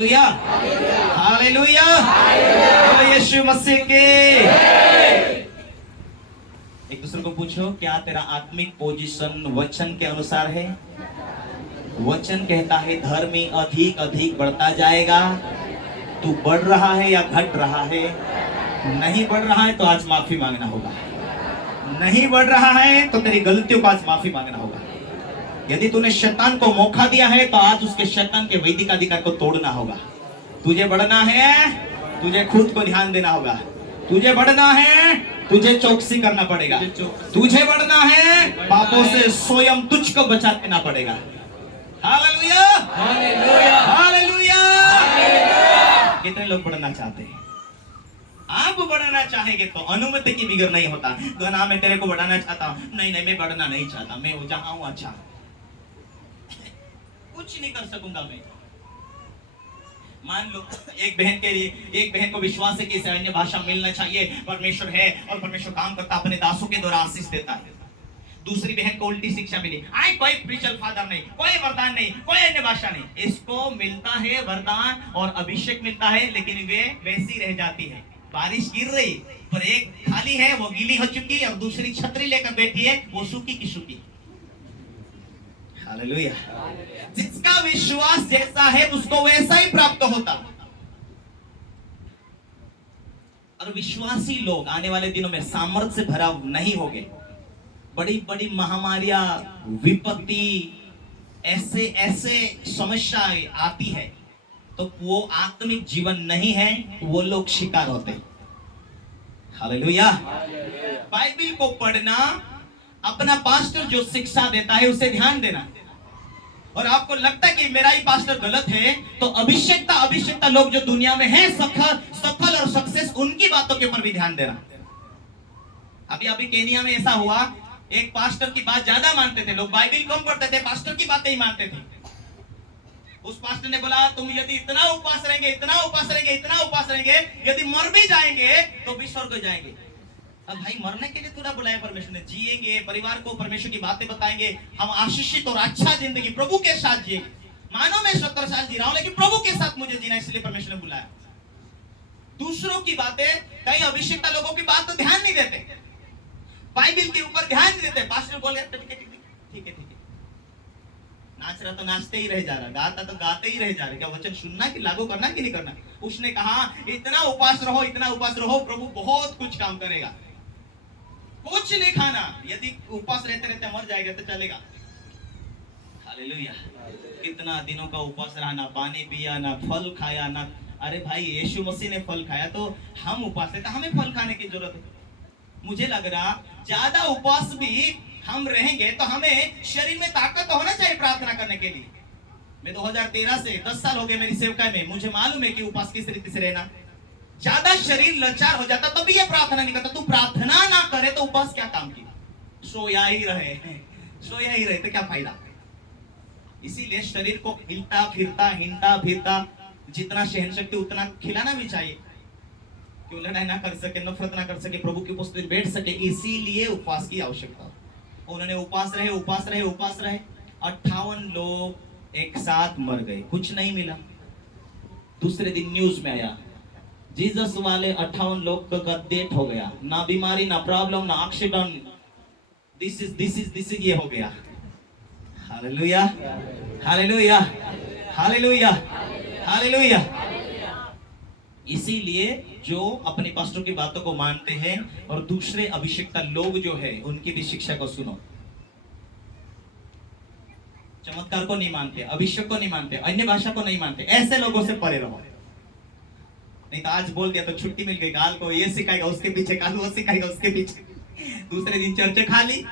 Hallelujah hallelujah यीशु मसीह के। एक दूसरे को पूछो, क्या तेरा आत्मिक पोजीशन वचन के अनुसार है? वचन कहता है धर्मी अधिक अधिक बढ़ता जाएगा। तू बढ़ रहा है या घट रहा है? नहीं बढ़ रहा है तो आज माफी मांगना होगा। नहीं बढ़ रहा है तो तेरी गलतियों का आज माफी मांगना होगा। यदि तूने शैतान को मौका दिया है तो आज उसके शैतान के वैदिक अधिकार को तोड़ना होगा। तुझे बढ़ना है, तुझे खुद को ध्यान देना होगा। तुझे बढ़ना है, तुझे चौकसी करना पड़ेगा। तुझे बढ़ना है, पापों से स्वयं तुझको बचा लेना पड़ेगा। Hallelujah hallelujah hallelujah. कितने लोग बढ़ना चाहते हैं? आप बढ़ना चाहेंगे तो अनुमति की बिगड़ नहीं होता। गना मैं तेरे को बढ़ाना चाहता हूँ, नहीं नहीं मैं बढ़ना नहीं चाहता, मैं जहां हूं अच्छा, कुछ नहीं कर सकूंगा मैं। मान लो एक बहन के लिए, एक बहन को विश्वास है कि इसे अन्य भाषा मिलना चाहिए, परमेश्वर है और परमेश्वर काम करता, अपने दासों के द्वारा आशीष देता है। दूसरी बहन को उल्टी शिक्षा मिली, आई कोई स्पिरिचुअल फादर नहीं, कोई वरदान नहीं, कोई अन्य भाषा नहीं। इसको मिलता है वरदान और अभिषेक मिलता है, लेकिन वे वैसी रह जाती है। बारिश गिर रही पर एक खाली है, वो गीली हो चुकी, और दूसरी छतरी लेकर बैठी है, वो सूखी की सूखी। हालेलुया। जिसका विश्वास जैसा है उसको वैसा ही प्राप्त होता। और विश्वासी लोग आने वाले दिनों में सामर्थ्य से भरा नहीं होंगे। बड़ी बड़ी महामारियां, विपत्ति, ऐसे ऐसे समस्याएं आती है तो वो आत्मिक जीवन नहीं है, वो लोग शिकार होते। हालेलुया। बाइबल को पढ़ना, अपना पास्टर जो शिक्षा देता है उसे ध्यान देना। और आपको लगता है कि मेरा ही पास्टर गलत है तो अभिषेकता लोग जो दुनिया में हैं सफल और सक्सेस, उनकी बातों के ऊपर भी ध्यान देना। अभी केनिया में ऐसा हुआ, एक पास्टर की बात ज्यादा मानते थे लोग, बाइबल कम पढ़ते थे, पास्टर की बातें ही मानते थे। उस पास्टर ने बोला, तुम यदि इतना उपास रहेंगे, इतना उपास रहेंगे, इतना उपास रहेंगे, यदि मर भी जाएंगे तो भी स्वर्ग जाएंगे। अब भाई मरने के लिए तुरा बुलाया परमेश्वर ने, जिएंगे, परिवार को परमेश्वर की बातें बताएंगे, हम आशीषित और अच्छा जिंदगी प्रभु के साथ जिएंगे। मानो मैं 70 साल जी रहा हूं लेकिन प्रभु के साथ मुझे जीना, इसलिए परमेश्वर ने बुलाया। दूसरों की बातें, कई अभिषेकता लोगों की बात तो ध्यान नहीं देते, बाइबल के ऊपर ध्यान नहीं देते। पास्टर बोले ठीक है, नाच रहा तो नाचते ही रह जा रहा, गाता तो गाते ही रह जा रहे। क्या वचन सुनना कि लागू करना कि नहीं करना? उसने कहा इतना उपास रहो, इतना उपास रहो, प्रभु बहुत कुछ काम करेगा। कुछ नहीं खाना, यदि उपास रहते रहते मर जाएगा तो चलेगा। हालेलुया। कितना दिनों का उपास रहा, ना पानी पिया, ना फल खाया, ना, अरे भाई यीशु मसीह ने फल खाया तो हम उपास रहते, हमें फल खाने की जरूरत है। मुझे लग रहा ज्यादा उपास भी हम रहेंगे तो हमें शरीर में ताकत तो होना चाहिए प्रार्थना करने के लिए। मैं 2013 से 10 साल हो गए मेरी सेवकाई में, मुझे मालूम है कि उपास किस रीति से रहना। ज्यादा शरीर लाचार हो जाता तो भी ये प्रार्थना नहीं करता। तू प्रार्थना ना करे तो उपास क्या काम की? सोया ही रहे तो क्या फायदा? इसीलिए शरीर को हिलता फिरता जितना सहन शक्ति उतना खिलाना भी चाहिए, क्यों लड़ाई ना कर सके, नफरत ना कर सके, प्रभु की उपस्थिति बैठ सके। इसीलिए उपवास की आवश्यकता। उन्होंने उपास रहे 58 लोग एक साथ मर गए, कुछ नहीं मिला। दूसरे दिन न्यूज में आया, जीसस वाले 58 लोग का डेथ हो गया, ना बीमारी, ना प्रॉब्लम, ना एक्सीडेंट, दिस इज ये हो गया। Hallelujah hallelujah hallelujah hallelujah. इसीलिए जो अपने पास्टर की बातों को मानते हैं और दूसरे अभिषेकता लोग जो है उनकी भी शिक्षा को सुनो। चमत्कार को नहीं मानते, अभिषेक को नहीं मानते, अन्य भाषा को नहीं मानते, ऐसे लोगों से परे रहो। नहीं तो आज बोल दिया तो छुट्टी मिल गई, काल को ये सिखाएगा उसके पीछे, काल वो सिखाएगा उसके पीछे, दूसरे दिन चर्च खाली।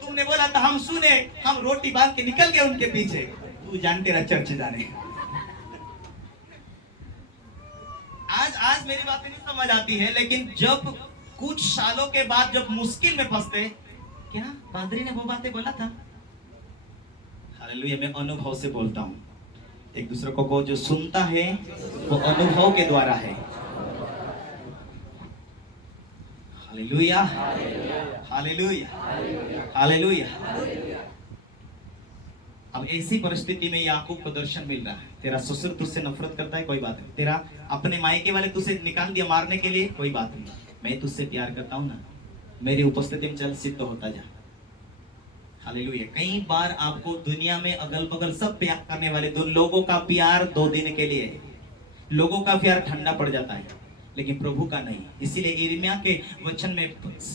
तुमने बोला था हम सुने, हम रोटी बांध के निकल गए उनके पीछे। तू जानते रहा चर्च जाने। आज मेरी बातें नहीं समझ आती है, लेकिन जब कुछ सालों के बाद जब मुश्किल में फंसते, क्या पादरी ने वो बातें बोला था? हालेलुया। मैं अनुभव से बोलता हूँ। एक दूसरे को जो सुनता है वो अनुभव के द्वारा है। Hallelujah hallelujah hallelujah. अब ऐसी परिस्थिति में याकूब को दर्शन मिल रहा है, तेरा ससुर तुझसे नफरत करता है, कोई बात नहीं, तेरा अपने मायके वाले तुझसे निकाल दिया मारने के लिए, कोई बात नहीं, मैं तुझसे प्यार करता हूं ना, मेरी उपस्थिति में चल सिद्ध होता जा। हालेलुया। कई बार आपको दुनिया में अगल बगल सब प्यार करने वाले दो लोगों का प्यार 2 दिन के लिए है, लोगों का प्यार ठंडा पड़ जाता है, लेकिन प्रभु का नहीं। इसीलिए यिर्मयाह के वचन में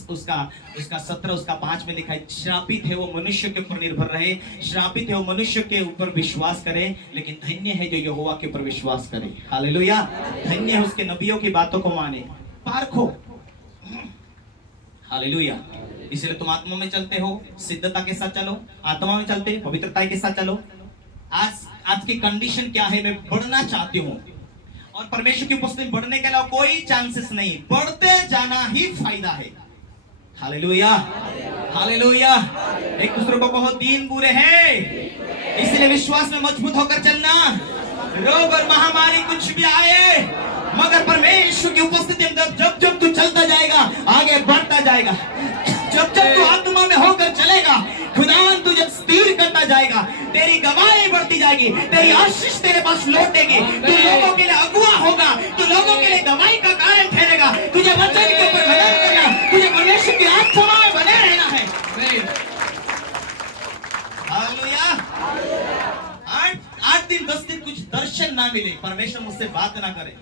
उसका 17 उसका 5 में लिखा है, श्रापित है वो मनुष्य के ऊपर निर्भर रहे, श्रापित है वो मनुष्य के ऊपर विश्वास करे, लेकिन धन्य है जो यहोवा के ऊपर विश्वास करे। हालेलुया। धन्य है उसके नबियों की बातों को माने, पारखो। हालेलुया। इसलिए तुम आत्मा में चलते हो, सिद्धता के साथ चलो, आत्मा में चलते पवित्रता के साथ चलो। आज की कंडीशन क्या है, मैं बढ़ना चाहती हूँ और परमेश्वर की उपस्थिति में बढ़ने के अलावा कोई चांसेस नहीं, बढ़ते जाना ही फायदा है। हालेलुया। हालेलुया। एक दूसरे को बहुत दिन बुरे हैं, इसलिए विश्वास में मजबूत होकर चलना। रोग और महामारी कुछ भी आए, मगर परमेश्वर की उपस्थिति में जब जब तू चलता जाएगा, आगे बढ़ता जाएगा, जब जब तू आत्मा में होकर चलेगा, खुदावन तुझे स्थिर करता जाएगा, तेरी गवाही बढ़ती जाएगी, तेरी आशीष तेरे पास लौटेगी, तू लोगों के लिए अगुआ होगा, तू लोगों के लिए गवाही का कारण ठहरेगा, तुझे वचन के ऊपर भजन करना, तुझे परमेश्वर की आत्मा में बने रहना है। हालेलुया। 8 दिन 10 दिन कुछ दर्शन ना मिले, परमेश्वर मुझसे बात ना करे,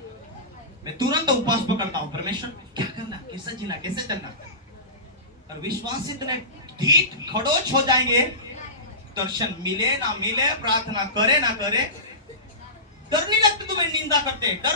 मैं तुरंत उपवास पकड़ता हूँ, परमेश्वर क्या करना, कैसे जीना, कैसे चलना। और विश्वास इतने ढीठ खड़ोच हो जाएंगे, दर्शन मिले ना मिले, प्रार्थना करे ना करे, डर नहीं लगता तुम्हें निंदा करते, डर नहीं